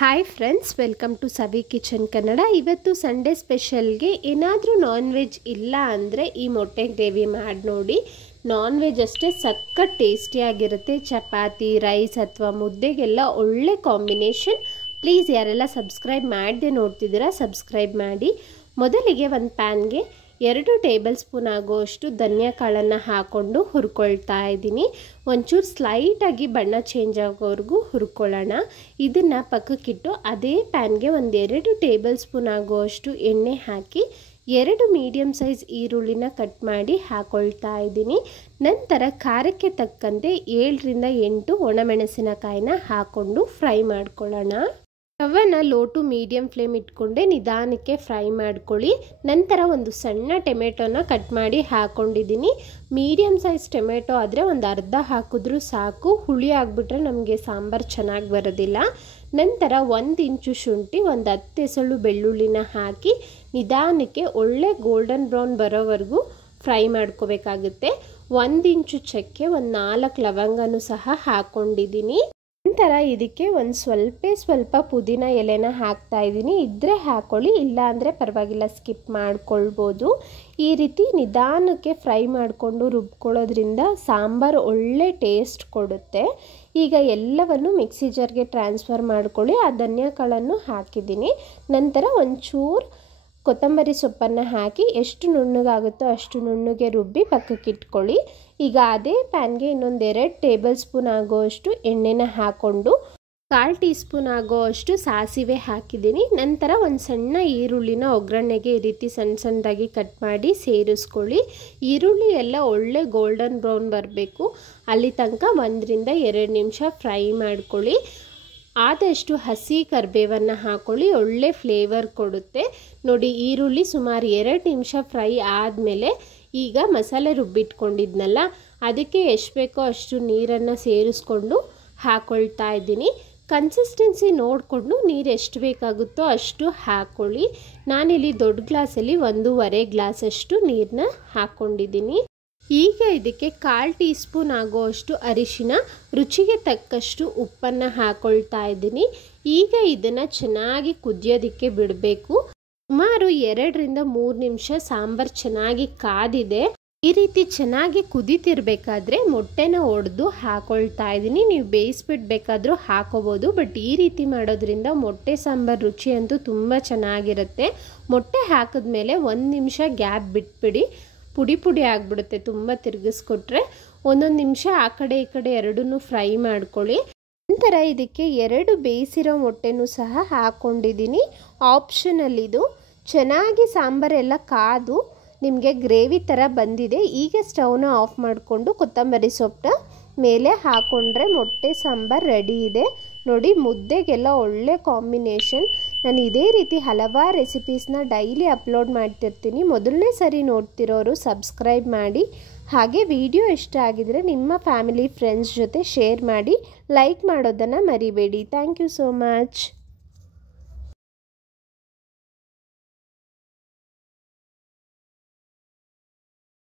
Hi friends, welcome to Savi kitchen Kannada. ಇವತ್ತು Sunday ಸ್ಪೆಷಲ್ಗೆ ಏನಾದರೂ non veg ಇಲ್ಲ ಅಂದರೆ ಈ ಮೊಟ್ಟೆ ಗ್ರೇವಿ ಮಾಡಿ ನೋಡಿ. ನಾನ್ ವೆಜ್ ಅಷ್ಟೇ ಸಖತ್ ಟೇಸ್ಟಿಯಾಗಿರುತ್ತೆ. ಚಪಾತಿ, ರೈಸ್ ಅಥವಾ ಮುದ್ದೆಗೆಲ್ಲ ಒಳ್ಳೆ ಕಾಂಬಿನೇಷನ್. ಪ್ಲೀಸ್ ಯಾರೆಲ್ಲ ಸಬ್ಸ್ಕ್ರೈಬ್ ಮಾಡದೆ ನೋಡ್ತಿದ್ದೀರಾ ಸಬ್ಸ್ಕ್ರೈಬ್ ಮಾಡಿ. ಮೊದಲಿಗೆ ಒಂದು ಪ್ಯಾನ್ಗೆ 2 ಟೇಬಲ್ ಸ್ಪೂನ್ ಆಗುವಷ್ಟು ಧನಿಯಾ ಕಾಳನ್ನು ಹಾಕ್ಕೊಂಡು ಹುರ್ಕೊಳ್ತಾ ಇದ್ದೀನಿ. ಒಂಚೂರು ಸ್ಲೈಟಾಗಿ ಬಣ್ಣ ಚೇಂಜ್ ಆಗೋವರೆಗೂ ಹುರ್ಕೊಳ್ಳೋಣ. ಇದನ್ನು ಪಕ್ಕಕ್ಕಿಟ್ಟು ಅದೇ ಪ್ಯಾನ್ಗೆ 2 ಟೇಬಲ್ ಸ್ಪೂನ್ ಆಗುವಷ್ಟು ಎಣ್ಣೆ ಹಾಕಿ 2 ಮೀಡಿಯಮ್ ಸೈಜ್ ಈರುಳ್ಳಿನ ಕಟ್ ಮಾಡಿ ಹಾಕ್ಕೊಳ್ತಾ ಇದ್ದೀನಿ. ನಂತರ ಖಾರಕ್ಕೆ ತಕ್ಕಂತೆ 7ರಿಂದ 8 ಒಣಮೆಣಸಿನಕಾಯಿನ ಹಾಕ್ಕೊಂಡು ಫ್ರೈ ಮಾಡ್ಕೊಳ್ಳೋಣ. ಸ್ಟವ್ವನ್ನ ಲೋ ಟು ಮೀಡಿಯಮ್ ಫ್ಲೇಮ್ ಇಟ್ಕೊಂಡೆ ನಿಧಾನಕ್ಕೆ ಫ್ರೈ ಮಾಡ್ಕೊಳ್ಳಿ. ನಂತರ ಒಂದು ಸಣ್ಣ ಟೊಮೆಟೊನ ಕಟ್ ಮಾಡಿ ಹಾಕ್ಕೊಂಡಿದ್ದೀನಿ. ಮೀಡಿಯಮ್ ಸೈಜ್ ಟೊಮೆಟೊ ಆದರೆ ಒಂದು ಅರ್ಧ ಹಾಕಿದ್ರೂ ಸಾಕು. ಹುಳಿ ಆಗಿಬಿಟ್ರೆ ನಮಗೆ ಸಾಂಬಾರು ಚೆನ್ನಾಗಿ ಬರೋದಿಲ್ಲ. ನಂತರ 1 ಇಂಚು ಶುಂಠಿ, 10 ಎಸಳು ಬೆಳ್ಳುಳ್ಳಿನ ಹಾಕಿ ನಿಧಾನಕ್ಕೆ ಒಳ್ಳೆ ಗೋಲ್ಡನ್ ಬ್ರೌನ್ ಬರೋವರೆಗೂ ಫ್ರೈ ಮಾಡ್ಕೋಬೇಕಾಗುತ್ತೆ. 1 ಇಂಚು ಚಕ್ಕೆ, 4 ಲವಂಗನೂ ಸಹ ಹಾಕ್ಕೊಂಡಿದ್ದೀನಿ. ನಂತರ ಇದಕ್ಕೆ ಸ್ವಲ್ಪ ಪುದೀನ ಎಲೆನ ಹಾಕ್ತಾ ಇದ್ದೀನಿ. ಇದ್ದರೆ ಹಾಕ್ಕೊಳ್ಳಿ, ಇಲ್ಲ ಅಂದರೆ ಪರವಾಗಿಲ್ಲ, ಸ್ಕಿಪ್ ಮಾಡ್ಕೊಳ್ಬೋದು. ಈ ರೀತಿ ನಿಧಾನಕ್ಕೆ ಫ್ರೈ ಮಾಡಿಕೊಂಡು ರುಬ್ಕೊಳ್ಳೋದ್ರಿಂದ ಸಾಂಬಾರು ಒಳ್ಳೆ ಟೇಸ್ಟ್ ಕೊಡುತ್ತೆ. ಈಗ ಎಲ್ಲವನ್ನು ಮಿಕ್ಸಿ ಜಾರ್ಗೆ ಟ್ರಾನ್ಸ್ಫರ್ ಮಾಡ್ಕೊಳ್ಳಿ. ಆ ಧನಿಯಾ ಕಾಳನ್ನು ಹಾಕಿದ್ದೀನಿ. ನಂತರ ಒಂಚೂರು ಕೊತ್ತಂಬರಿ ಸೊಪ್ಪನ್ನು ಹಾಕಿ ಎಷ್ಟು ನುಣ್ಣಗಾಗುತ್ತೋ ಅಷ್ಟು ನುಣ್ಣಗೆ ರುಬ್ಬಿ ಪಕ್ಕಕ್ಕಿಟ್ಕೊಳ್ಳಿ. ಈಗ ಅದೇ ಪ್ಯಾನ್ಗೆ ಇನ್ನೊಂದು 2 ಟೇಬಲ್ ಸ್ಪೂನ್ ಆಗೋಷ್ಟು ಎಣ್ಣೆನ ಹಾಕ್ಕೊಂಡು 1/4 ಟೀ ಸ್ಪೂನ್ ಆಗೋಷ್ಟು ಸಾಸಿವೆ ಹಾಕಿದ್ದೀನಿ. ನಂತರ ಒಂದು ಸಣ್ಣ ಈರುಳ್ಳಿನ ಒಗ್ಗರಣೆಗೆ ಈ ರೀತಿ ಸಣ್ಣದಾಗಿ ಕಟ್ ಮಾಡಿ ಸೇರಿಸ್ಕೊಳ್ಳಿ. ಈರುಳ್ಳಿ ಎಲ್ಲ ಒಳ್ಳೆ ಗೋಲ್ಡನ್ ಬ್ರೌನ್ ಬರಬೇಕು. ಅಲ್ಲಿ ತನಕ 1ರಿಂದ 2 ನಿಮಿಷ ಫ್ರೈ ಮಾಡ್ಕೊಳ್ಳಿ. ಆದಷ್ಟು ಹಸಿ ಕರಿಬೇವನ್ನು ಹಾಕ್ಕೊಳ್ಳಿ, ಒಳ್ಳೆ ಫ್ಲೇವರ್ ಕೊಡುತ್ತೆ. ನೋಡಿ, ಈರುಳ್ಳಿ ಸುಮಾರು 2 ನಿಮಿಷ ಫ್ರೈ ಆದಮೇಲೆ ಈಗ ಮಸಾಲೆ ರುಬ್ಬಿಟ್ಕೊಂಡಿದ್ನಲ್ಲ ಅದಕ್ಕೆ ಎಷ್ಟು ಬೇಕೋ ಅಷ್ಟು ನೀರನ್ನು ಸೇರಿಸ್ಕೊಂಡು ಹಾಕ್ಕೊಳ್ತಾ ಇದ್ದೀನಿ. ಕನ್ಸಿಸ್ಟೆನ್ಸಿ ನೋಡಿಕೊಂಡು ನೀರು ಎಷ್ಟು ಬೇಕಾಗುತ್ತೋ ಅಷ್ಟು ಹಾಕ್ಕೊಳ್ಳಿ. ನಾನಿಲ್ಲಿ ದೊಡ್ಡ ಗ್ಲಾಸಲ್ಲಿ 1.5 ಗ್ಲಾಸಷ್ಟು ನೀರನ್ನ ಹಾಕ್ಕೊಂಡಿದ್ದೀನಿ. ಈಗ ಇದಕ್ಕೆ 1/4 ಟೀ ಸ್ಪೂನ್ ಆಗುವಷ್ಟು ಅರಿಶಿನ, ರುಚಿಗೆ ತಕ್ಕಷ್ಟು ಉಪ್ಪನ್ನು ಹಾಕ್ಕೊಳ್ತಾ ಇದ್ದೀನಿ. ಈಗ ಇದನ್ನು ಚೆನ್ನಾಗಿ ಕುದಿಯೋದಕ್ಕೆ ಬಿಡಬೇಕು. ಸುಮಾರು 2ರಿಂದ 3 ನಿಮಿಷ ಸಾಂಬಾರು ಚೆನ್ನಾಗಿ ಕಾದಿದೆ. ಈ ರೀತಿ ಚೆನ್ನಾಗಿ ಕುದೀತಿರ್ಬೇಕಾದ್ರೆ ಮೊಟ್ಟೆನ ಒಡೆದು ಹಾಕ್ಕೊಳ್ತಾ ಇದ್ದೀನಿ. ನೀವು ಬೇಯಿಸ್ಬಿಡ್ಬೇಕಾದ್ರೂ ಹಾಕೋಬೋದು, ಬಟ್ ಈ ರೀತಿ ಮಾಡೋದ್ರಿಂದ ಮೊಟ್ಟೆ ಸಾಂಬಾರು ರುಚಿ ಅಂತೂ ತುಂಬ ಚೆನ್ನಾಗಿರುತ್ತೆ. ಮೊಟ್ಟೆ ಹಾಕಿದ್ಮೇಲೆ 1 ನಿಮಿಷ ಗ್ಯಾಪ್ ಬಿಟ್ಬಿಡಿ. ಪುಡಿ ಆಗಿಬಿಡುತ್ತೆ ತುಂಬ ತಿರುಗಿಸ್ಕೊಟ್ರೆ. 1 ನಿಮಿಷ ಆ ಕಡೆ ಈ ಕಡೆ ಎರಡನ್ನೂ ಫ್ರೈ ಮಾಡ್ಕೊಳ್ಳಿ. ನಂತರ ಇದಕ್ಕೆ 2 ಬೇಯಿಸಿರೋ ಮೊಟ್ಟೆನೂ ಸಹ ಹಾಕ್ಕೊಂಡಿದ್ದೀನಿ. ಆಪ್ಷನಲ್ ಇದು. ಚೆನ್ನಾಗಿ ಸಾಂಬಾರೆಲ್ಲ ಕಾದು ನಿಮಗೆ ಗ್ರೇವಿ ಥರ ಬಂದಿದೆ. ಈಗ ಸ್ಟವ್ನ ಆಫ್ ಮಾಡಿಕೊಂಡು ಕೊತ್ತಂಬರಿ ಸೊಪ್ಪನ್ನ ಮೇಲೆ ಹಾಕ್ಕೊಂಡ್ರೆ ಮೊಟ್ಟೆ ಸಾಂಬಾರು ರೆಡಿ ಇದೆ. ನೋಡಿ, ಮುದ್ದೆಗೆಲ್ಲ ಒಳ್ಳೆ ಕಾಂಬಿನೇಷನ್. ನಾನು ಇದೇ ರೀತಿ ಹಲವಾರು ರೆಸಿಪೀಸ್ನ ಡೈಲಿ ಅಪ್ಲೋಡ್ ಮಾಡ್ತಿರ್ತೀನಿ. ಮೊದಲನೇ ಸರಿ ನೋಡ್ತಿರೋರು ಸಬ್ಸ್ಕ್ರೈಬ್ ಮಾಡಿ. ಹಾಗೆ ವಿಡಿಯೋ ಇಷ್ಟ ಆಗಿದರೆ ನಿಮ್ಮ ಫ್ಯಾಮಿಲಿ ಫ್ರೆಂಡ್ಸ್ ಜೊತೆ ಶೇರ್ ಮಾಡಿ. ಲೈಕ್ ಮಾಡೋದನ್ನು ಮರಿಬೇಡಿ. Thank you so much.